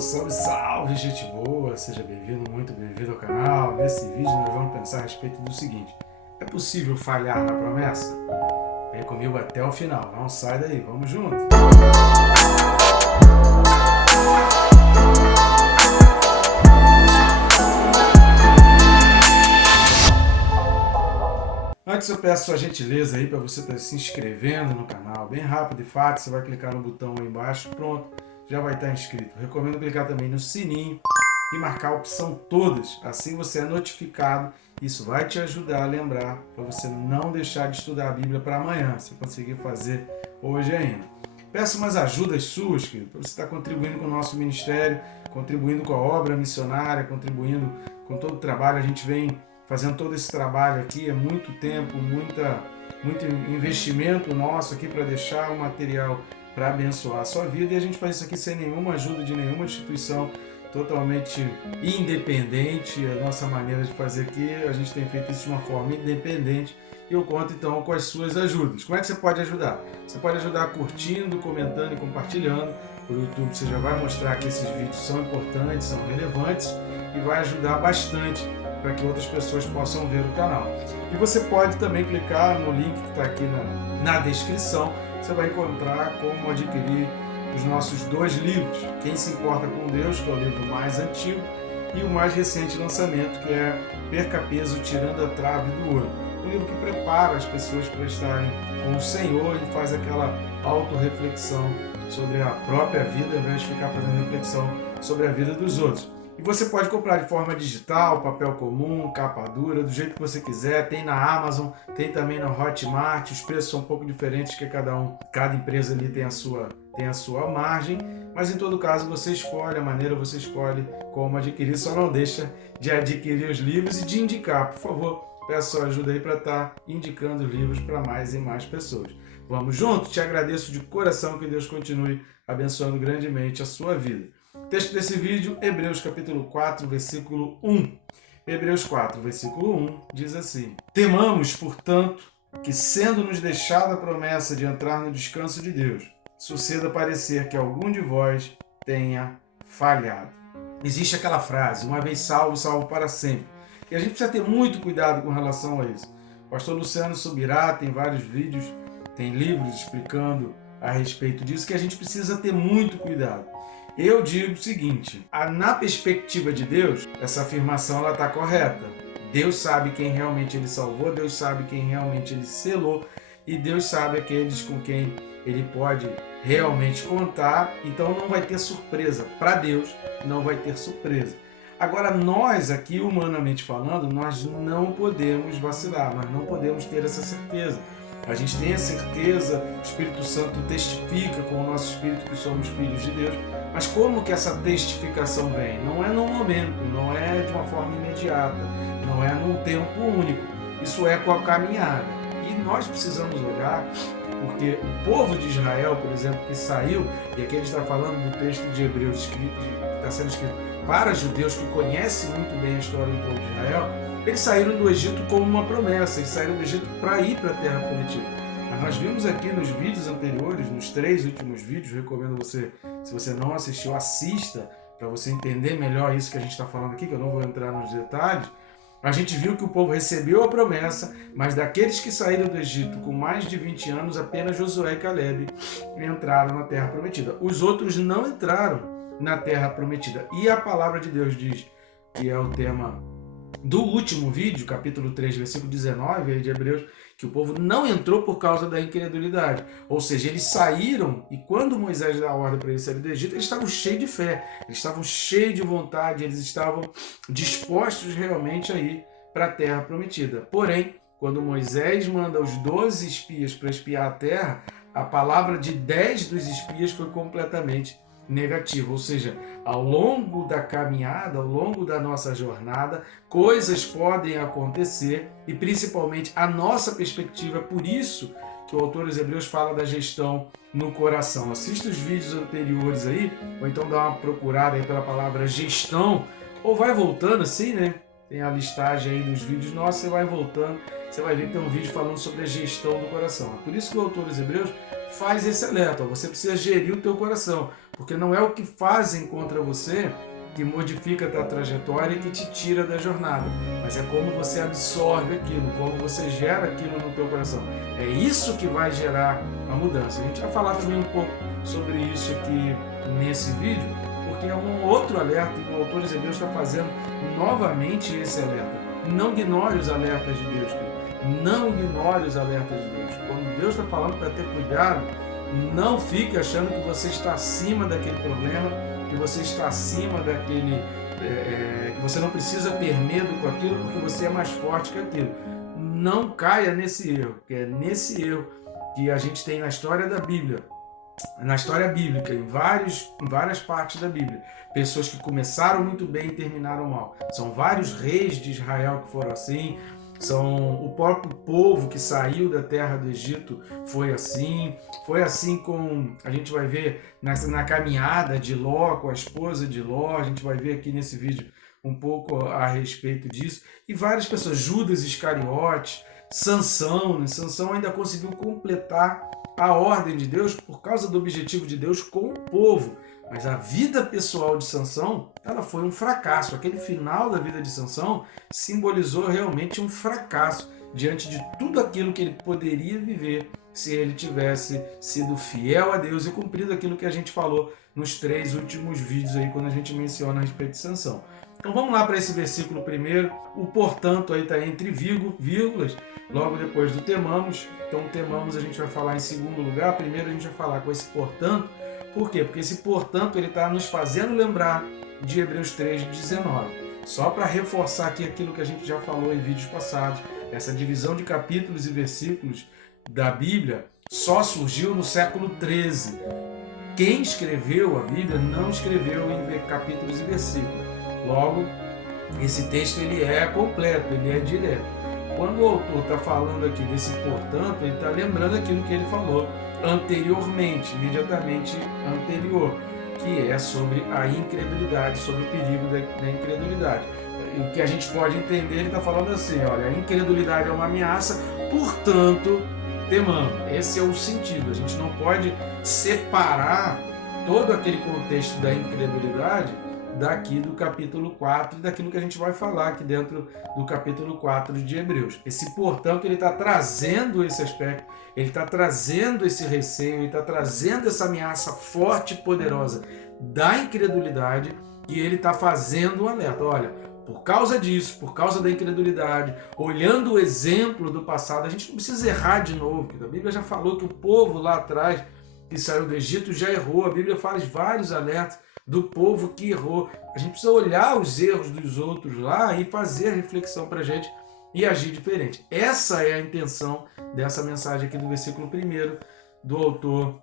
Salve, salve, gente boa! Seja bem-vindo, muito bem-vindo ao canal. Nesse vídeo nós vamos pensar a respeito do seguinte: é possível falhar na promessa? Vem comigo até o final, não sai daí, vamos junto! Antes eu peço sua gentileza aí para você estar se inscrevendo no canal, bem rápido e fácil. Você vai clicar no botão aí embaixo, pronto, já vai estar inscrito. Recomendo clicar também no sininho e marcar a opção todas, assim você é notificado. Isso vai te ajudar a lembrar para você não deixar de estudar a Bíblia para amanhã, se conseguir fazer hoje ainda. Peço umas ajudas suas, querido, para você estar contribuindo com o nosso ministério, contribuindo com a obra missionária, contribuindo com todo o trabalho. A gente vem fazendo todo esse trabalho aqui, é muito tempo, muito investimento nosso aqui para deixar o material para abençoar a sua vida, e a gente faz isso aqui sem nenhuma ajuda de nenhuma instituição, totalmente independente. A nossa maneira de fazer aqui, a gente tem feito isso de uma forma independente, e eu conto então com as suas ajudas. Como é que você pode ajudar? Você pode ajudar curtindo, comentando e compartilhando. Por YouTube você já vai mostrar que esses vídeos são importantes, são relevantes, e vai ajudar bastante para que outras pessoas possam ver o canal. E você pode também clicar no link que está aqui na descrição. Você vai encontrar como adquirir os nossos 2 livros: Quem se Importa com Deus, que é o livro mais antigo, e o mais recente lançamento, que é Perca Peso Tirando a Trave do Olho. Um livro que prepara as pessoas para estarem com o Senhor e faz aquela autorreflexão sobre a própria vida, ao invés de ficar fazendo reflexão sobre a vida dos outros. E você pode comprar de forma digital, papel comum, capa dura, do jeito que você quiser. Tem na Amazon, tem também na Hotmart. Os preços são um pouco diferentes, porque cada empresa ali tem a sua margem. Mas em todo caso, você escolhe a maneira, você escolhe como adquirir. Só não deixa de adquirir os livros e de indicar, por favor. Peço sua ajuda aí para estar indicando livros para mais e mais pessoas. Vamos junto? Te agradeço de coração, que Deus continue abençoando grandemente a sua vida. Texto desse vídeo, Hebreus capítulo 4, versículo 1. Hebreus 4, versículo 1 diz assim: Temamos, portanto, que, sendo-nos deixada a promessa de entrar no descanso de Deus, suceda parecer que algum de vós tenha falhado. Existe aquela frase: uma vez salvo, salvo para sempre. E a gente precisa ter muito cuidado com relação a isso. O pastor Luciano Subirá tem vários vídeos, tem livros explicando a respeito disso, que a gente precisa ter muito cuidado. Eu digo o seguinte: na perspectiva de Deus, essa afirmação está correta. Deus sabe quem realmente Ele salvou, Deus sabe quem realmente Ele selou, e Deus sabe aqueles com quem Ele pode realmente contar. Então não vai ter surpresa. Para Deus não vai ter surpresa. Agora nós aqui, humanamente falando, nós não podemos vacilar, nós não podemos ter essa certeza. A gente tem a certeza, o Espírito Santo testifica com o nosso espírito que somos filhos de Deus. Mas como que essa testificação vem? Não é num momento, não é de uma forma imediata, não é num tempo único. Isso é com a caminhada. E nós precisamos olhar, porque o povo de Israel, por exemplo, que saiu, e aqui a gente está falando do texto de Hebreus, que está sendo escrito para judeus que conhecem muito bem a história do povo de Israel, eles saíram do Egito como uma promessa, eles saíram do Egito para ir para a Terra Prometida. Mas nós vimos aqui nos vídeos anteriores, nos 3 últimos vídeos, recomendo você, se você não assistiu, assista, para você entender melhor isso que a gente está falando aqui, que eu não vou entrar nos detalhes. A gente viu que o povo recebeu a promessa, mas daqueles que saíram do Egito com mais de 20 anos, apenas Josué e Caleb entraram na Terra Prometida. Os outros não entraram na Terra Prometida. E a palavra de Deus diz, que é o tema do último vídeo, capítulo 3, versículo 19 aí de Hebreus, que o povo não entrou por causa da incredulidade. Ou seja, eles saíram, e quando Moisés dá a ordem para eles saírem do Egito, eles estavam cheios de fé, eles estavam cheios de vontade, eles estavam dispostos realmente a ir para a Terra Prometida. Porém, quando Moisés manda os 12 espias para espiar a terra, a palavra de 10 dos espias foi completamente negativa, ou seja, ao longo da caminhada, ao longo da nossa jornada, coisas podem acontecer, e principalmente a nossa perspectiva. É por isso que o autor dos Hebreus fala da gestão no coração. Assista os vídeos anteriores aí, ou então dá uma procurada aí pela palavra gestão, ou vai voltando assim, né? Tem a listagem aí dos vídeos nossos, você vai voltando, você vai ver que tem um vídeo falando sobre a gestão do coração. É por isso que o autor dos Hebreus faz esse alerta: você precisa gerir o teu coração. porque não é o que fazem contra você que modifica a tua trajetória e que te tira da jornada, mas é como você absorve aquilo, como você gera aquilo no teu coração. É isso que vai gerar a mudança. A gente vai falar também um pouco sobre isso aqui nesse vídeo, porque é um outro alerta que o autor de Hebreus está fazendo novamente esse alerta. Não ignore os alertas de Deus, querido. Não ignore os alertas de Deus. Quando Deus está falando para ter cuidado, não fique achando que você está acima daquele problema, que você está acima daquele... que você não precisa ter medo com aquilo porque você é mais forte que aquilo. Não caia nesse erro, que é nesse erro que a gente tem na história da Bíblia, na história bíblica, em várias partes da Bíblia. Pessoas que começaram muito bem e terminaram mal. São vários reis de Israel que foram assim. São o próprio povo que saiu da terra do Egito foi assim com, a gente vai ver na caminhada de Ló, com a esposa de Ló, a gente vai ver aqui nesse vídeo um pouco a respeito disso, e várias pessoas, Judas Iscariote, Sansão, né? Sansão ainda conseguiu completar a ordem de Deus por causa do objetivo de Deus com o povo. Mas a vida pessoal de Sansão, ela foi um fracasso. Aquele final da vida de Sansão simbolizou realmente um fracasso diante de tudo aquilo que ele poderia viver se ele tivesse sido fiel a Deus e cumprido aquilo que a gente falou nos 3 últimos vídeos aí, quando a gente menciona a respeito de Sansão. Então vamos lá para esse versículo primeiro. O portanto aí está entre vírgulas, logo depois do temamos. Então temamos a gente vai falar em segundo lugar. Primeiro a gente vai falar com esse portanto. Por quê? Porque esse portanto ele está nos fazendo lembrar de Hebreus 3:19. Só para reforçar aqui aquilo que a gente já falou em vídeos passados, essa divisão de capítulos e versículos da Bíblia só surgiu no século 13. Quem escreveu a Bíblia não escreveu em capítulos e versículos. Logo, esse texto ele é completo, ele é direto. Quando o autor está falando aqui desse portanto, ele está lembrando aquilo que ele falou anteriormente, imediatamente anterior, que é sobre a incredulidade, sobre o perigo da incredulidade. O que a gente pode entender, ele está falando assim, olha, a incredulidade é uma ameaça, portanto, temamos. Esse é o sentido. A gente não pode separar todo aquele contexto da incredulidade daqui do capítulo 4 e daquilo que a gente vai falar aqui dentro do capítulo 4 de Hebreus. Esse, portanto, ele está trazendo esse aspecto, ele está trazendo esse receio, ele está trazendo essa ameaça forte e poderosa da incredulidade, e ele está fazendo um alerta. Olha, por causa disso, por causa da incredulidade, olhando o exemplo do passado, a gente não precisa errar de novo, porque a Bíblia já falou que o povo lá atrás, que saiu do Egito, já errou. A Bíblia faz vários alertas do povo que errou. A gente precisa olhar os erros dos outros lá e fazer a reflexão para a gente e agir diferente. Essa é a intenção dessa mensagem aqui do versículo 1 do autor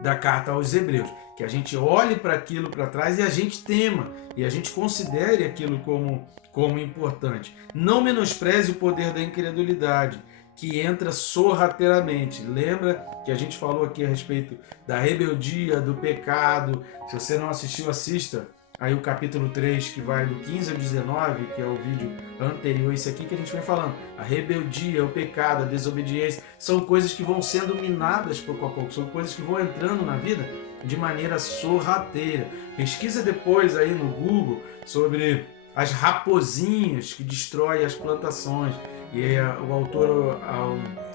da carta aos Hebreus. Que a gente olhe para aquilo para trás e a gente tema, e a gente considere aquilo como importante. Não menospreze o poder da incredulidade, que entra sorrateiramente. Lembra que a gente falou aqui a respeito da rebeldia, do pecado? Se você não assistiu, assista aí o capítulo 3, que vai do 15 ao 19, que é o vídeo anterior, esse aqui que a gente vem falando. A rebeldia, o pecado, a desobediência, são coisas que vão sendo minadas pouco a pouco, são coisas que vão entrando na vida de maneira sorrateira. Pesquisa depois aí no Google sobre as raposinhas que destroem as plantações. E o autor,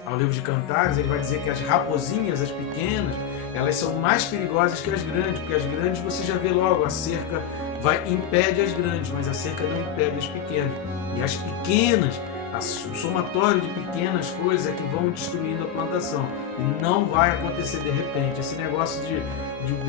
ao livro de Cantares, ele vai dizer que as raposinhas, as pequenas, elas são mais perigosas que as grandes, porque as grandes você já vê logo, a cerca impede as grandes, mas a cerca não impede as pequenas. E as pequenas, o somatório de pequenas coisas é que vão destruindo a plantação. E não vai acontecer de repente. Esse negócio de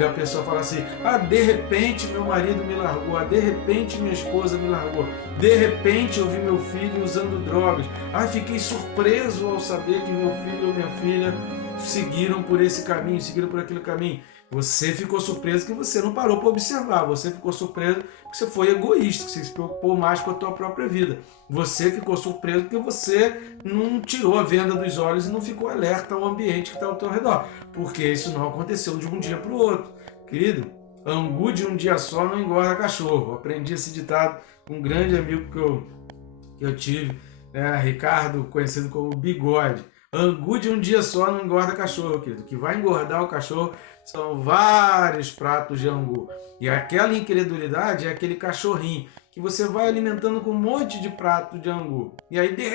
a pessoa falar assim, de repente meu marido me largou, de repente minha esposa me largou, de repente eu vi meu filho usando drogas, fiquei surpreso ao saber que meu filho ou minha filha seguiram por esse caminho, seguiram por aquele caminho. Você ficou surpreso que você não parou para observar, você ficou surpreso que você foi egoísta, que você se preocupou mais com a tua própria vida. Você ficou surpreso porque você não tirou a venda dos olhos e não ficou alerta ao ambiente que está ao teu redor, porque isso não aconteceu de um dia para o outro. Querido, angu de um dia só não engorda cachorro. Eu aprendi esse ditado com um grande amigo que eu tive, Ricardo, conhecido como Bigode. Angu de um dia só não engorda cachorro, querido. O que vai engordar o cachorro são vários pratos de angu. E aquela incredulidade é aquele cachorrinho que você vai alimentando com um monte de prato de angu. E aí, de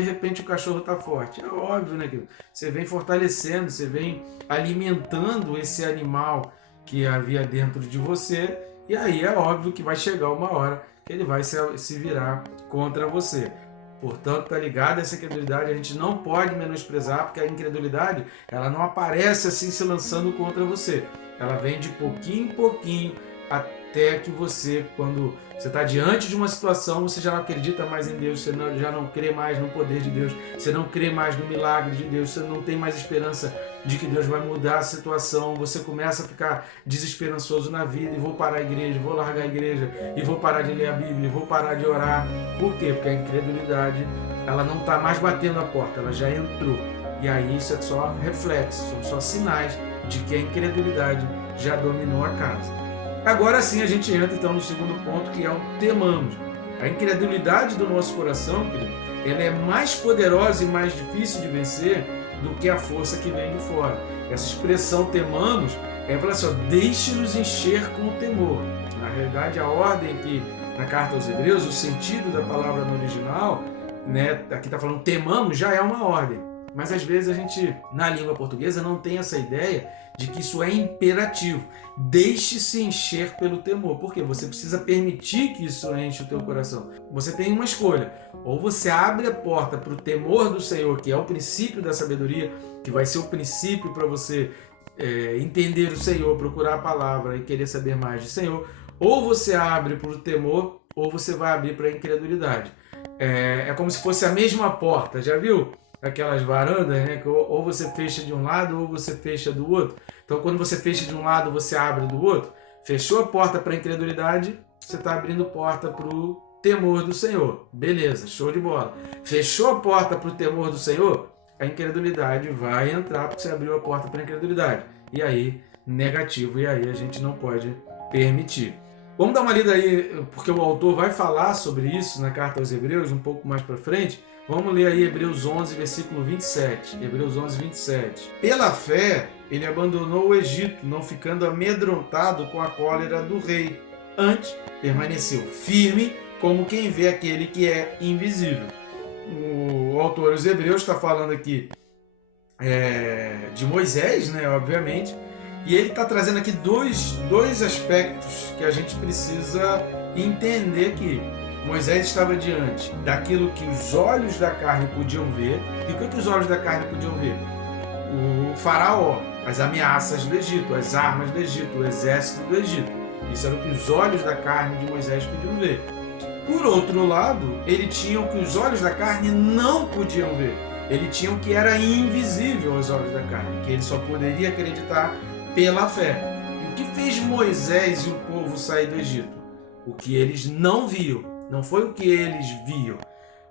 repente o cachorro está forte. É óbvio, né, querido? Você vem fortalecendo, você vem alimentando esse animal que havia dentro de você. E aí é óbvio que vai chegar uma hora que ele vai se virar contra você. Portanto, tá ligado? Essa incredulidade a gente não pode menosprezar, porque a incredulidade ela não aparece assim se lançando contra você. Ela vem de pouquinho em pouquinho até que você, quando você está diante de uma situação, você já não acredita mais em Deus, você já não crê mais no poder de Deus, você não crê mais no milagre de Deus, você não tem mais esperança de que Deus vai mudar a situação, você começa a ficar desesperançoso na vida e vou parar a igreja, vou largar a igreja e vou parar de ler a Bíblia, vou parar de orar. Por quê? Porque a incredulidade ela não está mais batendo a porta, ela já entrou. E aí isso é só reflexo, são só sinais de que a incredulidade já dominou a casa. Agora sim a gente entra então no segundo ponto, que é o temamos. A incredulidade do nosso coração, querido, ela é mais poderosa e mais difícil de vencer do que a força que vem de fora. Essa expressão temamos é falar assim, deixe-nos encher com o temor. Na realidade, a ordem que na carta aos Hebreus, o sentido da palavra no original, né, aqui está falando temamos, já é uma ordem. Mas às vezes a gente, na língua portuguesa, não tem essa ideia de que isso é imperativo. Deixe-se encher pelo temor. Por quê? Você precisa permitir que isso enche o teu coração. Você tem uma escolha. Ou você abre a porta para o temor do Senhor, que é o princípio da sabedoria, que vai ser o princípio para você entender o Senhor, procurar a palavra e querer saber mais do Senhor. Ou você abre para o temor, ou você vai abrir para a incredulidade. É como se fosse a mesma porta. Já viu? Aquelas varandas, né? Que ou você fecha de um lado ou você fecha do outro. Então, quando você fecha de um lado, você abre do outro. Fechou a porta para a incredulidade, você está abrindo porta para o temor do Senhor. Beleza, show de bola. Fechou a porta para o temor do Senhor, a incredulidade vai entrar porque você abriu a porta para a incredulidade. E aí, negativo. E aí a gente não pode permitir. Vamos dar uma lida aí, porque o autor vai falar sobre isso na carta aos Hebreus, um pouco mais para frente. Vamos ler aí Hebreus 11, versículo 27. Hebreus 11, 27. Pela fé, ele abandonou o Egito, não ficando amedrontado com a cólera do rei. Antes, permaneceu firme, como quem vê aquele que é invisível. O autor dos Hebreus está falando aqui de Moisés, né, obviamente, e ele está trazendo aqui dois aspectos que a gente precisa entender aqui. Moisés estava diante daquilo que os olhos da carne podiam ver. E o que os olhos da carne podiam ver? O faraó, as ameaças do Egito, as armas do Egito, o exército do Egito. Isso era o que os olhos da carne de Moisés podiam ver. Por outro lado, ele tinha o que os olhos da carne não podiam ver. Ele tinha o que era invisível aos olhos da carne, que ele só poderia acreditar pela fé. E o que fez Moisés e o povo sair do Egito? O que eles não viam. Não foi o que eles viam.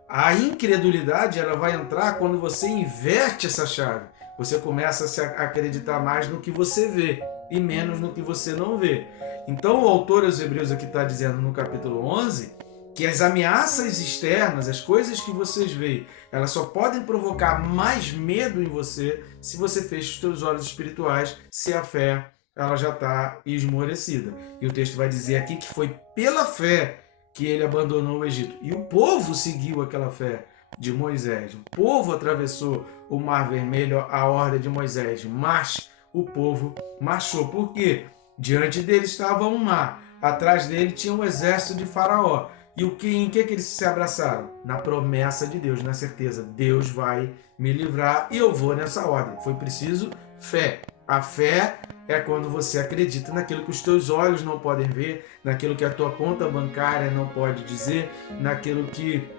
A incredulidade ela vai entrar quando você inverte essa chave. Você começa a acreditar mais no que você vê e menos no que você não vê. Então o autor aos Hebreus aqui está dizendo no capítulo 11 que as ameaças externas, as coisas que vocês veem, elas só podem provocar mais medo em você se você fecha os seus olhos espirituais, se a fé ela já está esmorecida. E o texto vai dizer aqui que foi pela fé que ele abandonou o Egito. E o povo seguiu aquela fé de Moisés. O povo atravessou o Mar Vermelho, a ordem de Moisés. Mas o povo marchou. Por quê? Diante dele estava um mar. Atrás dele tinha um exército de Faraó. E em que eles se abraçaram? Na promessa de Deus, na certeza. Deus vai me livrar e eu vou nessa ordem. Foi preciso fé. A fé é quando você acredita naquilo que os teus olhos não podem ver, naquilo que a tua conta bancária não pode dizer, naquilo que,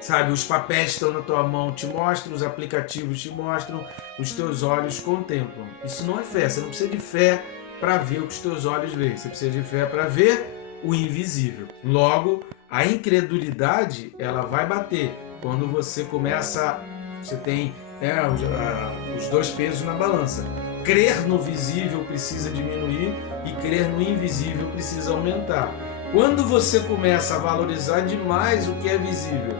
sabe, os papéis estão na tua mão, te mostram, os aplicativos te mostram, os teus olhos contemplam. Isso não é fé, você não precisa de fé para ver o que os teus olhos veem, você precisa de fé para ver o invisível. Logo, a incredulidade, ela vai bater quando você você tem os dois pesos na balança. Crer no visível precisa diminuir e crer no invisível precisa aumentar. Quando você começa a valorizar demais o que é visível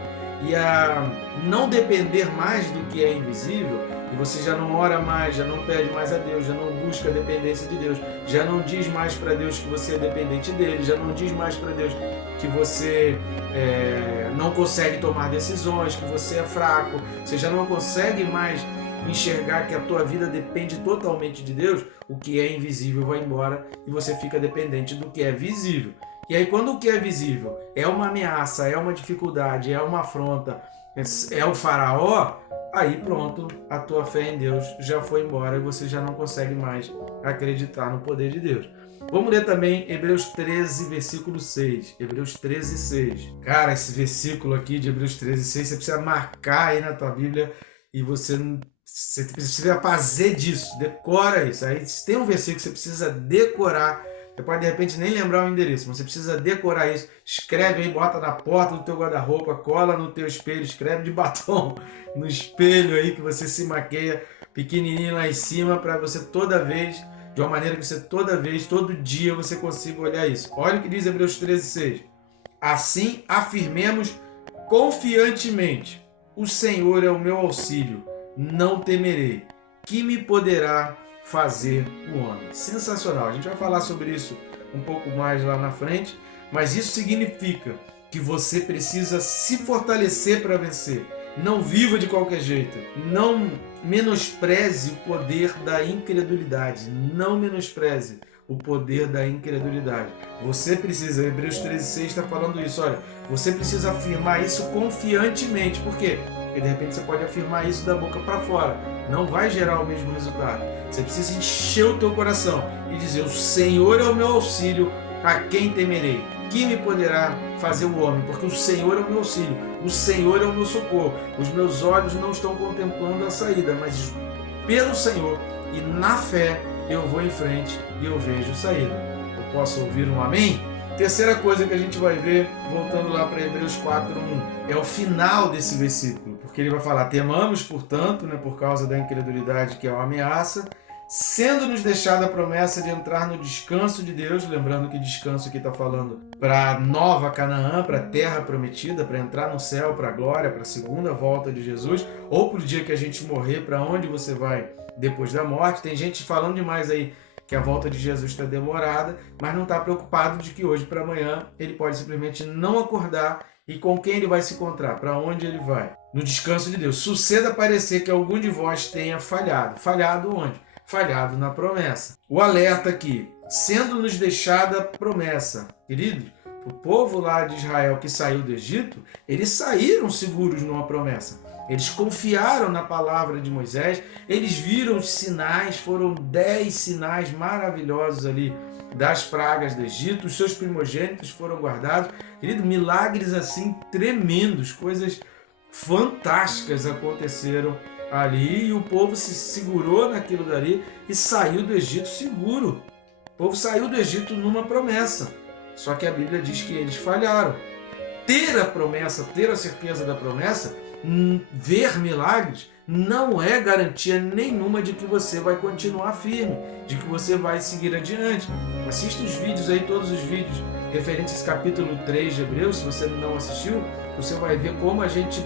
e a não depender mais do que é invisível, e você já não ora mais, já não pede mais a Deus, já não busca a dependência de Deus, já não diz mais para Deus que você é dependente dele, já não diz mais para Deus que você não consegue tomar decisões, que você é fraco, você já não consegue mais enxergar que a tua vida depende totalmente de Deus, o que é invisível vai embora e você fica dependente do que é visível. E aí quando o que é visível é uma ameaça, é uma dificuldade, é uma afronta, é o faraó, aí pronto, a tua fé em Deus já foi embora e você já não consegue mais acreditar no poder de Deus. Vamos ler também Hebreus 13, versículo 6. Hebreus 13, 6. Cara, esse versículo aqui de Hebreus 13, 6, você precisa marcar aí na tua Bíblia e você precisa fazer disso, decora isso. Aí se tem um versículo que você precisa decorar, você pode de repente nem lembrar o endereço, mas você precisa decorar isso, escreve aí, bota na porta do teu guarda-roupa, cola no teu espelho, escreve de batom no espelho aí que você se maqueia pequenininho lá em cima, para você toda vez, de uma maneira que você toda vez, todo dia você consiga olhar isso. Olha o que diz Hebreus 13, 6. Assim afirmemos confiantemente, o Senhor é o meu auxílio, não temerei. Que me poderá fazer o homem? Sensacional. A gente vai falar sobre isso um pouco mais lá na frente, mas isso significa que você precisa se fortalecer para vencer. Não viva de qualquer jeito. Não menospreze o poder da incredulidade. Não menospreze o poder da incredulidade. Você precisa, Hebreus 13,6 está falando isso, olha, você precisa afirmar isso confiantemente. Por quê? Porque de repente você pode afirmar isso da boca para fora. Não vai gerar o mesmo resultado. Você precisa encher o teu coração e dizer: o Senhor é o meu auxílio, a quem temerei? Que me poderá fazer o homem? Porque o Senhor é o meu auxílio, o Senhor é o meu socorro. Os meus olhos não estão contemplando a saída, mas pelo Senhor e na fé eu vou em frente e eu vejo saída. Eu posso ouvir um amém? Terceira coisa que a gente vai ver, voltando lá para Hebreus 4:1, é o final desse versículo, porque ele vai falar: temamos, portanto, por causa da incredulidade que é uma ameaça, sendo-nos deixada a promessa de entrar no descanso de Deus, lembrando que descanso aqui está falando para Nova Canaã, para a terra prometida, para entrar no céu, para a glória, para a segunda volta de Jesus, ou para o dia que a gente morrer, para onde você vai depois da morte. Tem gente falando demais aí que a volta de Jesus está demorada, mas não está preocupado de que hoje para amanhã ele pode simplesmente não acordar. E com quem ele vai se encontrar? Para onde ele vai? No descanso de Deus. Suceda parecer que algum de vós tenha falhado. Falhado onde? Falhado na promessa. O alerta aqui: sendo-nos deixada a promessa. Queridos, o povo lá de Israel que saiu do Egito, eles saíram seguros numa promessa. Eles confiaram na palavra de Moisés, eles viram os sinais, foram 10 sinais maravilhosos ali das pragas do Egito, os seus primogênitos foram guardados. Querido, milagres assim tremendos, coisas fantásticas aconteceram ali e o povo se segurou naquilo dali e saiu do Egito seguro. O povo saiu do Egito numa promessa, só que a Bíblia diz que eles falharam. Ter a promessa, ter a certeza da promessa, ver milagres, não é garantia nenhuma de que você vai continuar firme, de que você vai seguir adiante. Assista os vídeos aí, todos os vídeos referentes a esse capítulo 3 de Hebreus. Se você não assistiu, você vai ver como a gente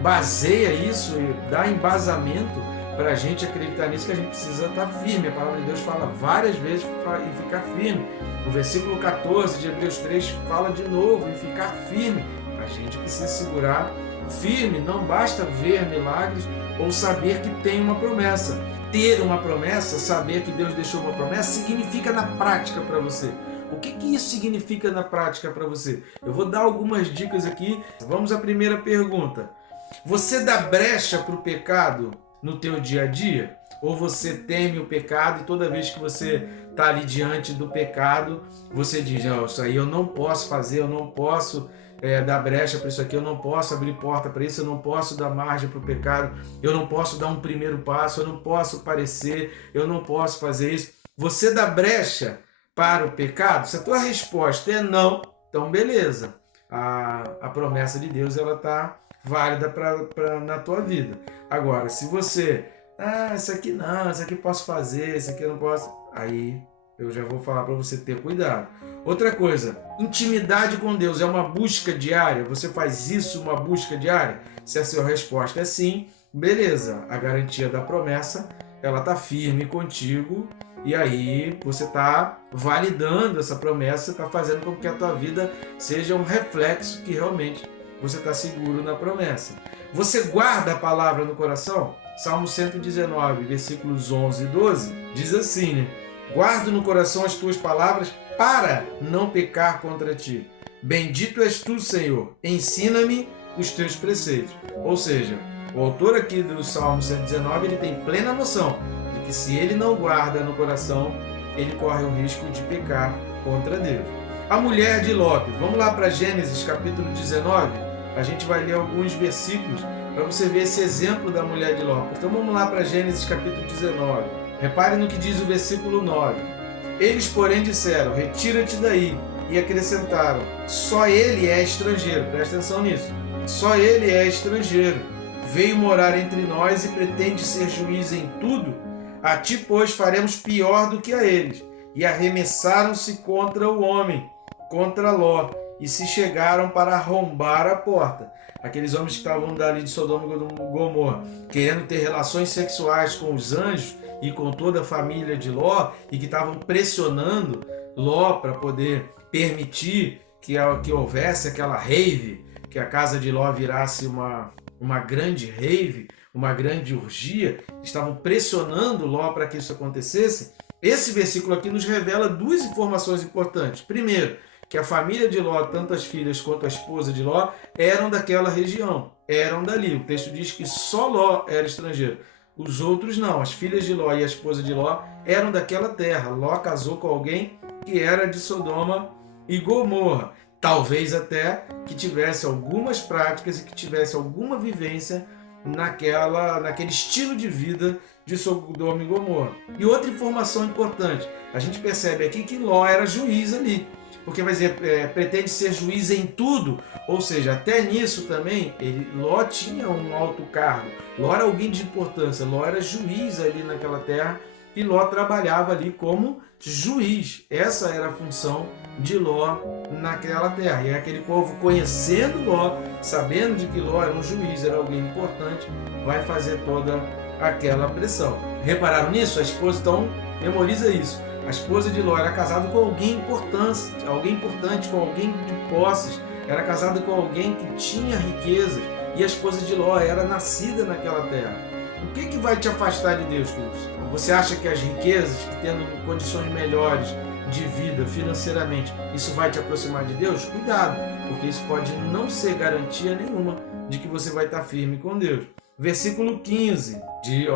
baseia isso e dá embasamento para a gente acreditar nisso, que a gente precisa estar firme. A palavra de Deus fala várias vezes em ficar firme. O versículo 14 de Hebreus 3 fala de novo em ficar firme. A gente precisa segurar firme, não basta ver milagres ou saber que tem uma promessa. Ter uma promessa, saber que Deus deixou uma promessa, significa na prática para você. O que isso significa na prática para você? Eu vou dar algumas dicas aqui. Vamos à primeira pergunta. Você dá brecha para o pecado no teu dia a dia? Ou você teme o pecado e toda vez que você está ali diante do pecado, você diz: não, isso aí eu não posso fazer, eu não posso dar brecha para isso aqui, eu não posso abrir porta para isso, eu não posso dar margem para o pecado, eu não posso dar um primeiro passo, eu não posso parecer, eu não posso fazer isso. Você dá brecha para o pecado? Se a tua resposta é não, então beleza, a promessa de Deus ela está válida na tua vida. Agora, se você, isso aqui não, isso aqui posso fazer, isso aqui eu não posso, aí eu já vou falar para você ter cuidado. Outra coisa, intimidade com Deus é uma busca diária? Você faz isso, uma busca diária? Se a sua resposta é sim, beleza, a garantia da promessa, ela está firme contigo, e aí você está validando essa promessa, está fazendo com que a tua vida seja um reflexo que realmente você está seguro na promessa. Você guarda a palavra no coração? Salmo 119, versículos 11 e 12, diz assim, né? Guardo no coração as tuas palavras para não pecar contra ti. Bendito és tu, Senhor, ensina-me os teus preceitos. Ou seja, o autor aqui do Salmo 119, ele tem plena noção de que se ele não guarda no coração, ele corre o risco de pecar contra Deus. A mulher de Ló, vamos lá para Gênesis capítulo 19, a gente vai ler alguns versículos para você ver esse exemplo da mulher de Ló. Então vamos lá para Gênesis capítulo 19. Repare no que diz o versículo 9. Eles, porém, disseram, retira-te daí, e acrescentaram, só ele é estrangeiro. Presta atenção nisso. Só ele é estrangeiro. Veio morar entre nós e pretende ser juiz em tudo. A ti, pois, faremos pior do que a eles. E arremessaram-se contra o homem, contra Ló, e se chegaram para arrombar a porta. Aqueles homens que estavam dali de Sodoma e Gomorra, querendo ter relações sexuais com os anjos e com toda a família de Ló, e que estavam pressionando Ló para poder permitir que houvesse aquela rave, que a casa de Ló virasse uma grande rave, uma grande orgia, estavam pressionando Ló para que isso acontecesse. Esse versículo aqui nos revela duas informações importantes. Primeiro, que a família de Ló, tanto as filhas quanto a esposa de Ló, eram daquela região, eram dali. O texto diz que só Ló era estrangeiro. Os outros não, as filhas de Ló e a esposa de Ló eram daquela terra. Ló casou com alguém que era de Sodoma e Gomorra. Talvez até que tivesse algumas práticas e que tivesse alguma vivência naquele estilo de vida de Sodoma e Gomorra. E outra informação importante, a gente percebe aqui que Ló era juiz ali. Porque vai dizer, pretende ser juiz em tudo, ou seja, até nisso também, Ló tinha um alto cargo, Ló era alguém de importância, Ló era juiz ali naquela terra, e Ló trabalhava ali como juiz. Essa era a função de Ló naquela terra. E aquele povo, conhecendo Ló, sabendo de que Ló era um juiz, era alguém importante, vai fazer toda aquela pressão. Repararam nisso? A esposa, então, memoriza isso. A esposa de Ló era casada com alguém importante, com alguém de posses, era casada com alguém que tinha riquezas, e a esposa de Ló era nascida naquela terra. O que vai te afastar de Deus, queridos? Você acha que as riquezas, que tendo condições melhores de vida financeiramente, isso vai te aproximar de Deus? Cuidado, porque isso pode não ser garantia nenhuma de que você vai estar firme com Deus. Versículo 15,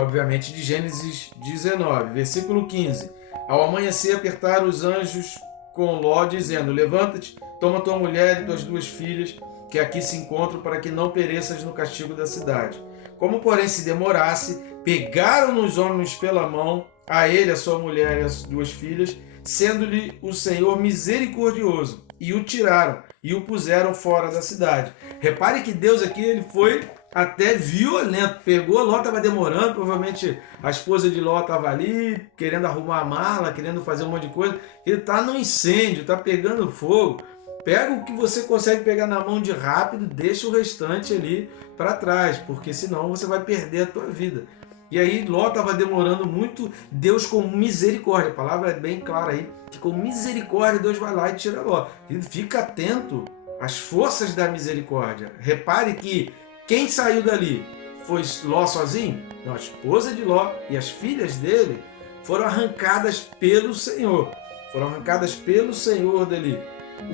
obviamente de Gênesis 19, versículo 15. Ao amanhecer, apertaram os anjos com Ló, dizendo, levanta-te, toma tua mulher e tuas duas filhas, que aqui se encontram, para que não pereças no castigo da cidade. Como, porém, se demorasse, pegaram os homens pela mão, a ele, a sua mulher e as duas filhas, sendo-lhe o Senhor misericordioso, e o tiraram, e o puseram fora da cidade. Repare que Deus aqui, ele foi até violento, pegou, Ló estava demorando, provavelmente a esposa de Ló estava ali, querendo arrumar a mala, querendo fazer um monte de coisa, ele está no incêndio, está pegando fogo, pega o que você consegue pegar na mão de rápido, deixa o restante ali para trás, porque senão você vai perder a tua vida. E aí Ló estava demorando muito, Deus com misericórdia, a palavra é bem clara aí, que com misericórdia Deus vai lá e tira Ló. Ele fica atento às forças da misericórdia. Repare que quem saiu dali foi Ló sozinho? Não, a esposa de Ló e as filhas dele foram arrancadas pelo Senhor. Foram arrancadas pelo Senhor dali.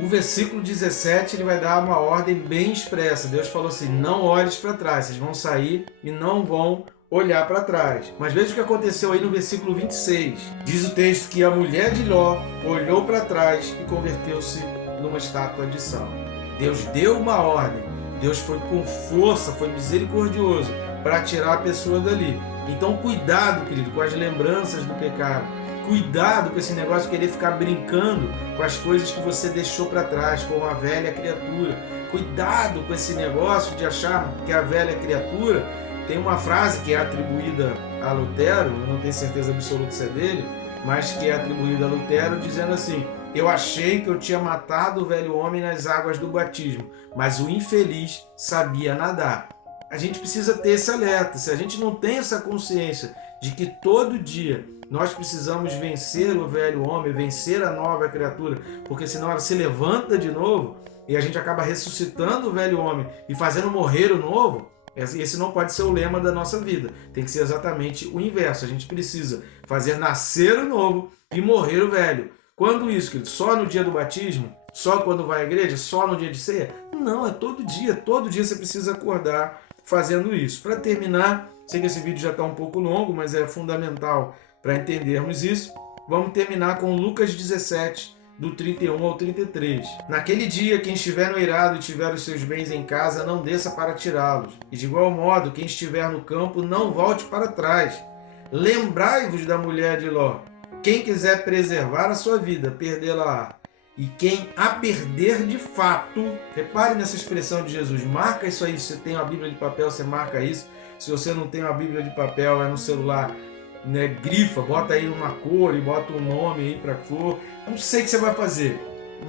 O versículo 17 ele vai dar uma ordem bem expressa. Deus falou assim, não olhes para trás, vocês vão sair e não vão olhar para trás. Mas veja o que aconteceu aí no versículo 26. Diz o texto que a mulher de Ló olhou para trás e converteu-se numa estátua de sal. Deus deu uma ordem. Deus foi com força, foi misericordioso para tirar a pessoa dali. Então cuidado, querido, com as lembranças do pecado. Cuidado com esse negócio de querer ficar brincando com as coisas que você deixou para trás, como a velha criatura. Cuidado com esse negócio de achar que a velha criatura... Tem uma frase que é atribuída a Lutero, eu não tenho certeza absoluta se é dele, mas que é atribuída a Lutero, dizendo assim, Eu achei que eu tinha matado o velho homem nas águas do batismo, mas o infeliz sabia nadar. A gente precisa ter esse alerta. Se a gente não tem essa consciência de que todo dia nós precisamos vencer o velho homem, vencer a nova criatura, porque senão ela se levanta de novo e a gente acaba ressuscitando o velho homem e fazendo morrer o novo. Esse não pode ser o lema da nossa vida. Tem que ser exatamente o inverso. A gente precisa fazer nascer o novo e morrer o velho. Quando isso, querido? Só no dia do batismo? Só quando vai à igreja? Só no dia de ceia? Não, é todo dia. Todo dia você precisa acordar fazendo isso. Para terminar, sei que esse vídeo já está um pouco longo, mas é fundamental para entendermos isso. Vamos terminar com Lucas 17, do 31 ao 33. Naquele dia, quem estiver no eirado e tiver os seus bens em casa, não desça para tirá-los. E de igual modo, quem estiver no campo, não volte para trás. Lembrai-vos da mulher de Ló. Quem quiser preservar a sua vida, perdê-la-á. E quem a perder de fato, repare nessa expressão de Jesus, marca isso aí. Se você tem uma Bíblia de papel, você marca isso. Se você não tem uma Bíblia de papel, é no celular, né, grifa, bota aí uma cor e bota um nome aí para cor. Não sei o que você vai fazer.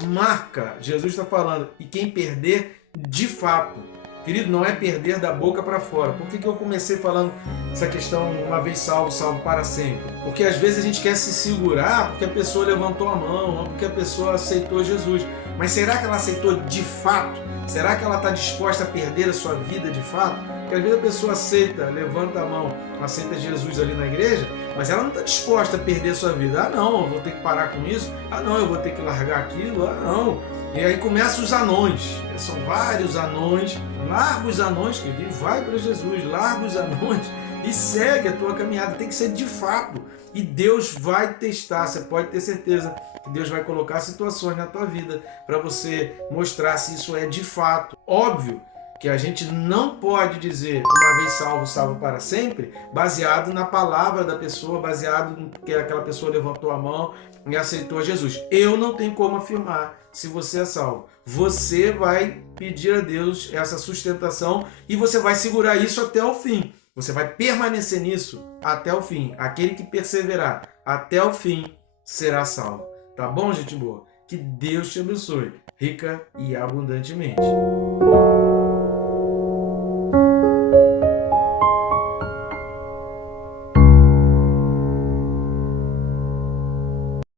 Marca, Jesus está falando. E quem perder de fato. Querido, não é perder da boca para fora. Por que eu comecei falando essa questão, uma vez salvo, salvo para sempre? Porque às vezes a gente quer se segurar porque a pessoa levantou a mão, ou porque a pessoa aceitou Jesus. Mas será que ela aceitou de fato? Será que ela está disposta a perder a sua vida de fato? Porque às vezes a pessoa aceita, levanta a mão, aceita Jesus ali na igreja, mas ela não está disposta a perder a sua vida. Ah não, eu vou ter que parar com isso. Ah não, eu vou ter que largar aquilo. Ah não. E aí começam os anões, são vários anões, larga os anões, querido, e vai para Jesus, larga os anões e segue a tua caminhada, tem que ser de fato, e Deus vai testar, você pode ter certeza que Deus vai colocar situações na tua vida para você mostrar se isso é de fato. Óbvio que a gente não pode dizer uma vez salvo, salvo para sempre, baseado na palavra da pessoa, baseado no que aquela pessoa levantou a mão e aceitou Jesus. Eu não tenho como afirmar se você é salvo. Você vai pedir a Deus essa sustentação e você vai segurar isso até o fim. Você vai permanecer nisso até o fim. Aquele que perseverar até o fim será salvo. Tá bom, gente boa? Que Deus te abençoe, rica e abundantemente.